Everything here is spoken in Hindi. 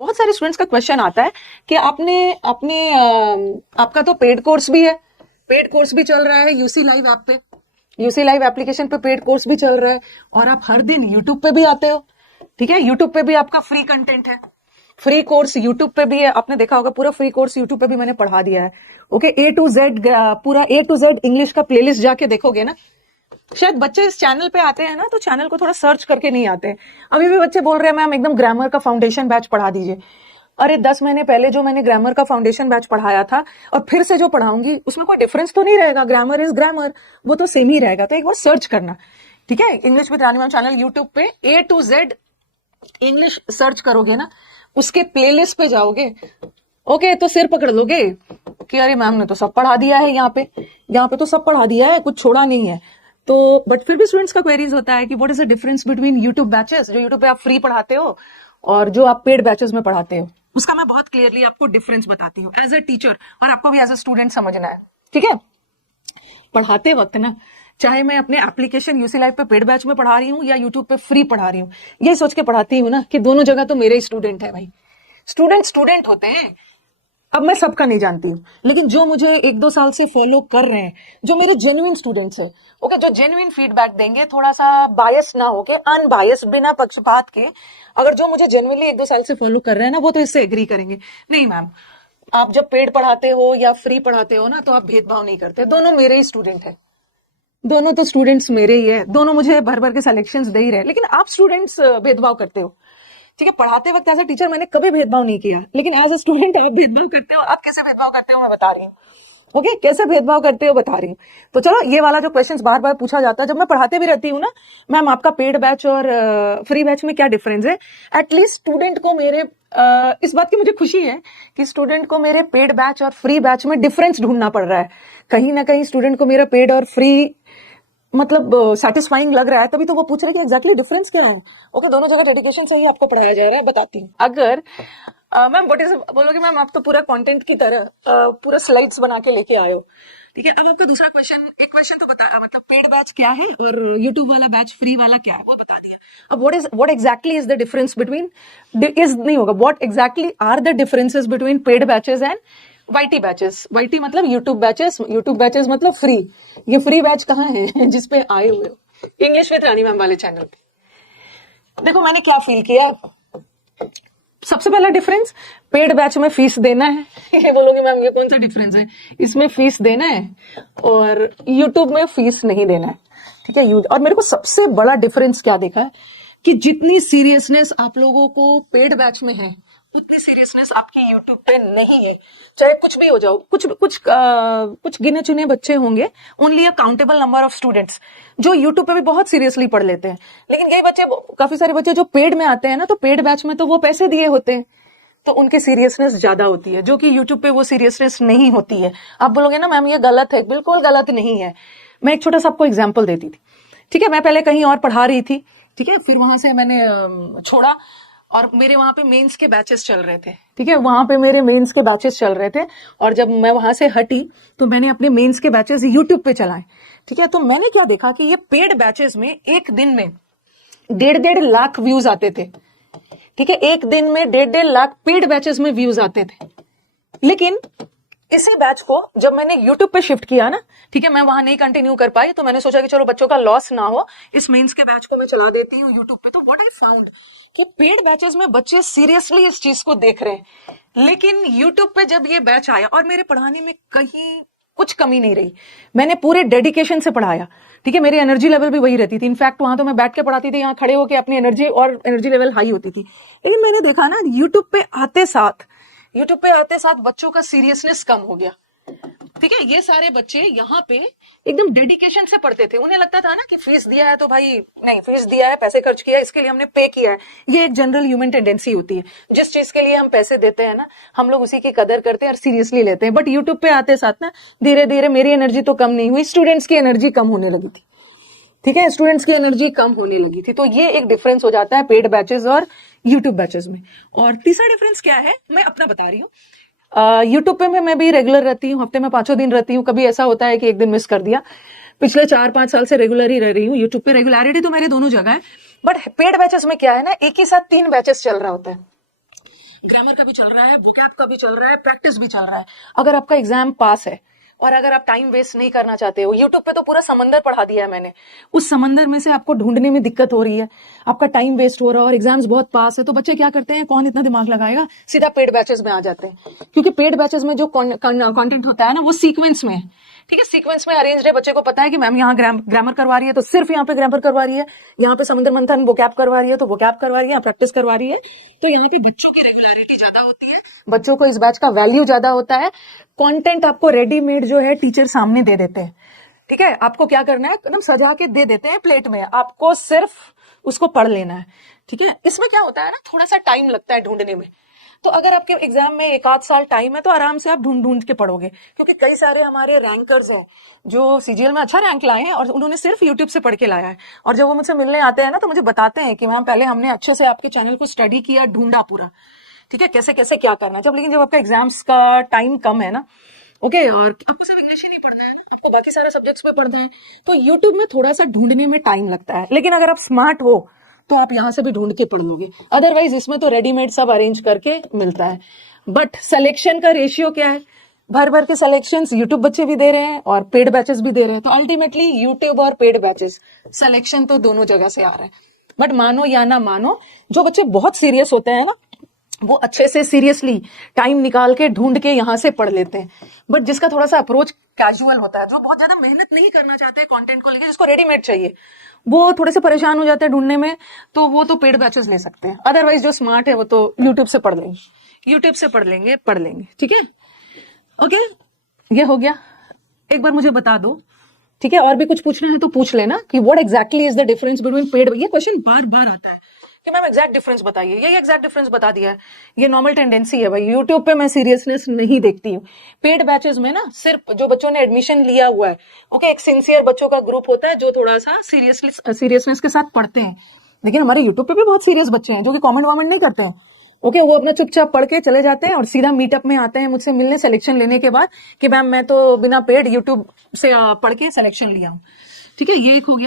बहुत सारे स्टूडेंट्स का क्वेश्चन आता है कि आपने अपने आपका तो पेड कोर्स भी है, पेड कोर्स भी चल रहा है यूसी लाइव ऐप पे, यूसी लाइव एप्लीकेशन पे पेड कोर्स भी चल रहा है, और आप हर दिन यूट्यूब पे भी आते हो। ठीक है, यूट्यूब पे भी आपका फ्री कंटेंट है, फ्री कोर्स यूट्यूब पे भी है। आपने देखा होगा पूरा फ्री कोर्स यूट्यूब पे भी मैंने पढ़ा दिया है। ओके, ए टू जेड, पूरा ए टू जेड इंग्लिश का प्लेलिस्ट जाके देखोगे ना। शायद बच्चे इस चैनल पे आते हैं ना तो चैनल को थोड़ा सर्च करके नहीं आते हैं। अभी भी बच्चे बोल रहे हैं मैम एकदम ग्रामर का फाउंडेशन बैच पढ़ा दीजिए। अरे 10 महीने पहले जो मैंने ग्रामर का फाउंडेशन बैच पढ़ाया था और फिर से जो पढ़ाऊंगी उसमें कोई डिफरेंस तो नहीं रहेगा। ग्रामर इज ग्रामर, वो तो सेम ही रहेगा। तो एक बार सर्च करना, ठीक है, English with Rani ma'am channel YouTube पे ए टू जेड इंग्लिश सर्च करोगे ना, उसके प्लेलिस्ट पे जाओगे, ओके, तो सिर पकड़ लोगे कि अरे मैम ने तो सब पढ़ा दिया है, यहाँ पे तो सब पढ़ा दिया है, कुछ छोड़ा नहीं है। तो बट फिर भी स्टूडेंट्स का क्वेरीज होता है कि what is the difference between YouTube batches, जो यूट्यूब पे आप फ्री पढ़ाते हो और जो आप पेड बैचेस में पढ़ाते हो। उसका मैं बहुत क्लियरली आपको डिफरेंस बताती हूँ एज अ टीचर, और आपको भी एज अ स्टूडेंट समझना है। ठीक है, पढ़ाते वक्त ना, चाहे मैं अपने एप्लीकेशन यूसी लाइव पे पेड बैच में पढ़ा रही हूँ या यूट्यूब पे फ्री पढ़ा रही हूँ, ये सोच के पढ़ाती हूँ ना कि दोनों जगह तो मेरे ही स्टूडेंट है भाई। स्टूडेंट होते हैं। अब मैं सबका नहीं जानती हूँ, लेकिन जो मुझे 1-2 साल से फॉलो कर रहे हैं, जो मेरे जेन्युइन स्टूडेंट्स हैं, ओके, जो जेन्युइन फीडबैक देंगे, थोड़ा सा बायस ना होके, अनबायस, बिना पक्षपात के, अगर जो मुझे जेन्युइनली 1-2 साल से फॉलो कर रहे हैं ना, वो तो इससे एग्री करेंगे। नहीं मैम, आप जब पेड पढ़ाते हो या फ्री पढ़ाते हो ना, तो आप भेदभाव नहीं करते, दोनों मेरे ही स्टूडेंट है, दोनों तो स्टूडेंट्स मेरे ही है, दोनों मुझे भर भर के सिलेक्शंस दे ही रहे, लेकिन आप स्टूडेंट्स भेदभाव करते हो। ठीक है, पढ़ाते वक्त एज अ टीचर मैंने कभी भेदभाव नहीं किया, लेकिन एज अ स्टूडेंट आप भेदभाव करते हो। आप कैसे भेदभाव करते हो मैं बता रही हूँ। ओके, कैसे भेदभाव करते हो बता रही हूँ। तो चलो, ये वाला जो क्वेश्चंस बार बार पूछा जाता है, जब मैं पढ़ाते भी रहती हूँ ना, मैम आपका पेड बैच और फ्री बैच में क्या डिफरेंस है, एटलीस्ट स्टूडेंट को मेरे इस बात की मुझे खुशी है कि स्टूडेंट को मेरे पेड बैच और फ्री बैच में डिफरेंस ढूंढना पड़ रहा है। कहीं ना कहीं स्टूडेंट को मेरा पेड और फ्री मतलब सेटिस्फाइंग लग रहा है, तभी तो वो पूछ रहे कि एग्जैक्टली डिफरेंस क्या है। ओके, दोनों जगह डेडिकेशन से ही आपको पढ़ाया जा रहा है। बताती हूँ, अगर मैम व्हाट इज, बोलोगे मैम आप तो पूरा कंटेंट की तरह पूरा स्लाइड्स बना के लेके आए हो। ठीक है, अब आपका दूसरा क्वेश्चन, एक क्वेश्चन तो बता, मतलब पेड बैच क्या है और यूट्यूब वाला बैच फ्री वाला क्या है वो बता दिया। अब what exactly is the difference between, is नहीं होगा, what exactly are the differences between paid batches and YT batches. YT मतलब यूट्यूब बैचेस मतलब फ्री। ये फ्री बैच कहाँ है जिसपे आए हुए हो, इंग्लिश विद रानी मैम वाले चैनल पे। देखो मैंने क्या फील किया। सबसे पहला डिफरेंस, पेड बैच में फीस देना है ये बोलोगे मैम ये कौन सा डिफरेंस है, इसमें फीस देना है और यूट्यूब में फीस नहीं देना है। ठीक है, और मेरे को सबसे बड़ा डिफरेंस क्या देखा है कि जितनी सीरियसनेस आप लोगों को पेड बैच में है, उतनी सीरियसनेस आपकी यूट्यूब पे नहीं है। चाहे कुछ भी हो जाओ, कुछ गिने चुने बच्चे होंगे, only a countable number of students, जो यूट्यूब पे भी बहुत सीरियसली पढ़ लेते हैं। लेकिन यही बच्चे, काफी सारे बच्चे जो पेड में आते हैं ना, तो पेड बैच में तो वो पैसे दिए होते हैं, तो उनकी सीरियसनेस ज्यादा होती है, जो कि यूट्यूब पे वो सीरियसनेस नहीं होती है। आप बोलोगे ना मैम ये गलत है, बिल्कुल गलत नहीं है। मैं एक छोटा सा आपको एग्जाम्पल देती थी। ठीक है, मैं पहले कहीं और पढ़ा रही थी, ठीक है, फिर वहां से मैंने छोड़ा और मेरे वहां पे मेंस के बैचेस चल रहे थे। ठीक है, वहां पे मेरे मेंस के बैचेस चल रहे थे, और जब मैं वहां से हटी तो मैंने अपने मेंस के बैचेस यूट्यूब पे चलाए। ठीक है, तो मैंने क्या देखा कि ये पेड बैचेस में एक दिन में 1.5 लाख व्यूज आते थे। ठीक है, एक दिन में 1.5 लाख पेड बैचेस में व्यूज आते थे। लेकिन इसी बैच को जब मैंने YouTube पे शिफ्ट किया ना, ठीक है, मैं वहां नहीं कंटिन्यू कर पाई, तो मैंने सोचा कि चलो बच्चों का लॉस ना हो, इस मेंस के बैच को मैं चला देती हूँ YouTube पे। तो व्हाट आई फाउंड कि पेड बैचेस में बच्चे सीरियसली इस चीज को देख रहे हैं, लेकिन YouTube पे जब ये बैच आया, और मेरे पढ़ाने में कहीं कुछ कमी नहीं रही, मैंने पूरे डेडिकेशन से पढ़ाया। ठीक है, मेरी एनर्जी लेवल भी वही रहती थी। इनफैक्ट वहां तो मैं बैठ के पढ़ाती थी, यहाँ खड़े होकर अपनी एनर्जी लेवल हाई होती थी। लेकिन मैंने देखा ना, यूट्यूब पे आते साथ बच्चों का सीरियसनेस कम हो गया। ठीक है, ये सारे बच्चे यहाँ पे एकदम डेडिकेशन से पढ़ते थे। उन्हें लगता था ना कि फीस दिया है तो भाई, नहीं, फीस दिया है, पैसे खर्च किया है, इसके लिए हमने पे किया है। ये एक जनरल ह्यूमन टेंडेंसी होती है, जिस चीज के लिए हम पैसे देते हैं ना, हम लोग उसी की कदर करते हैं और सीरियसली लेते हैं। बट यूट्यूब पे आते साथ ना, धीरे धीरे मेरी एनर्जी तो कम नहीं हुई, स्टूडेंट्स की एनर्जी कम होने लगी थी। ठीक है, स्टूडेंट्स की एनर्जी कम होने लगी थी। तो ये एक डिफरेंस हो जाता है पेड बैचेस और यूट्यूब बैचेस में। और तीसरा डिफरेंस क्या है, मैं अपना बता रही हूँ। यूट्यूब पे मैं भी रेगुलर रहती हूँ, हफ्ते में 5 दिन रहती हूँ। कभी ऐसा होता है कि एक दिन मिस कर दिया। पिछले 4-5 साल से रेगुलर ही रह रही हूँ यूट्यूब पे। रेगुलरिटी तो मेरे दोनों जगह है, बट पेड बैचेस में क्या है ना, एक ही साथ 3 बैचेस चल रहा होता है। ग्रामर का भी चल रहा है, वोकैब का भी चल रहा है, प्रैक्टिस भी चल रहा है। अगर आपका एग्जाम पास है और अगर आप टाइम वेस्ट नहीं करना चाहते हो, यूट्यूब पे तो पूरा समंदर पढ़ा दिया है मैंने, उस समंदर में से आपको ढूंढने में दिक्कत हो रही है, आपका टाइम वेस्ट हो रहा है और एग्जाम्स बहुत पास है, तो बच्चे क्या करते हैं, कौन इतना दिमाग लगाएगा, सीधा पेड बैचेस में आ जाते हैं। क्योंकि पेड बैचेस में जो कंटेंट होता है ना, वो सीक्वेंस में है। ठीक है, सीक्वेंस में अरेंज है। बच्चे को पता है कि मैम यहाँ ग्रामर करवा रही है तो सिर्फ यहाँ पे ग्रामर करवा रही है, यहाँ पे समुद्र मंथन वोकैब करवा रही है तो वोकैब करवा रही है, प्रैक्टिस करवा रही है। तो यहाँ पे बच्चों की रेगुलरिटी ज्यादा होती है, बच्चों को इस बैच का वैल्यू ज्यादा होता है। कंटेंट आपको रेडीमेड जो है टीचर सामने दे देते हैं। ठीक है, आपको क्या करना है, एकदम सजा के दे देते हैं प्लेट में, आपको सिर्फ उसको पढ़ लेना है। ठीक है, इसमें क्या होता है ना, थोड़ा सा टाइम लगता है ढूंढने में। तो अगर आपके एग्जाम में 1 आध साल टाइम है तो आराम से आप ढूंढ ढूंढ के पढ़ोगे, क्योंकि कई सारे हमारे रैंकर्स हैं जो सीजीएल में अच्छा रैंक लाए हैं और उन्होंने सिर्फ यूट्यूब से पढ़ के लाया है। और जब वो मुझसे मिलने आते हैं ना तो मुझे बताते हैं कि मैम पहले हमने अच्छे से आपके चैनल को स्टडी किया, ढूंढा पूरा, ठीक है, कैसे कैसे क्या करना है। लेकिन जब आपका एग्जाम्स का टाइम कम है ना, ओके, और आपको सिर्फ इंग्लिश ही नहीं पढ़ना है ना, आपको बाकी सारे सब्जेक्ट्स पे पढ़ना है, तो यूट्यूब में थोड़ा सा ढूंढने में टाइम लगता है। लेकिन अगर आप स्मार्ट हो तो आप यहां से भी ढूंढ के पढ़ लोगे, अदरवाइज इसमें तो रेडीमेड सब अरेंज करके मिलता है। बट सिलेक्शन का रेशियो क्या है, भर भर के सिलेक्शंस यूट्यूब बच्चे भी दे रहे हैं और पेड बैचेस भी दे रहे हैं। तो अल्टीमेटली यूट्यूब और पेड बैचेस सिलेक्शन तो दोनों जगह से आ रहा है। बट मानो या ना मानो, जो बच्चे बहुत सीरियस होते हैं ना, वो अच्छे से सीरियसली टाइम निकाल के ढूंढ के यहाँ से पढ़ लेते हैं। बट जिसका थोड़ा सा अप्रोच कैजुअल होता है, जो बहुत ज्यादा मेहनत नहीं करना चाहते कंटेंट को लेके, जिसको रेडीमेड चाहिए, वो थोड़े से परेशान हो जाते हैं ढूंढने में, तो वो तो पेड बैचेस ले सकते हैं। अदरवाइज जो स्मार्ट है वो तो यूट्यूब से पढ़ लेंगे, यूट्यूब से पढ़ लेंगे। ठीक है, ओके, ये हो गया। एक बार मुझे बता दो, ठीक है, और भी कुछ पूछना है तो पूछ लेना कि what exactly is the difference between paid. ये क्वेश्चन बार बार आता है कि मैम एग्जैक्ट डिफरेंस बताइए, ये एग्जैक्ट डिफरेंस बता दिया है। ये नॉर्मल टेंडेंसी है भाई, यूट्यूब पे मैं सीरियसनेस नहीं देखती हूँ। पेड बैचेस में ना सिर्फ जो बच्चों ने एडमिशन लिया हुआ है, ओके, एक सिंसियर बच्चों का ग्रुप होता है जो थोड़ा सा सीरियसनेस के साथ पढ़ते हैं। लेकिन हमारे यूट्यूब पे भी बहुत सीरियस बच्चे हैं जो कि कॉमेंट वॉमेंट नहीं करते हैं। ओके, वो अपना चुपचाप पढ़ के चले जाते हैं और सीधा मीटअप में आते हैं मुझसे मिलने सिलेक्शन लेने के बाद कि मैम मैं तो बिना पेड यूट्यूब से पढ़ के सिलेक्शन लिया हूँ। ठीक है, ये एक हो गया।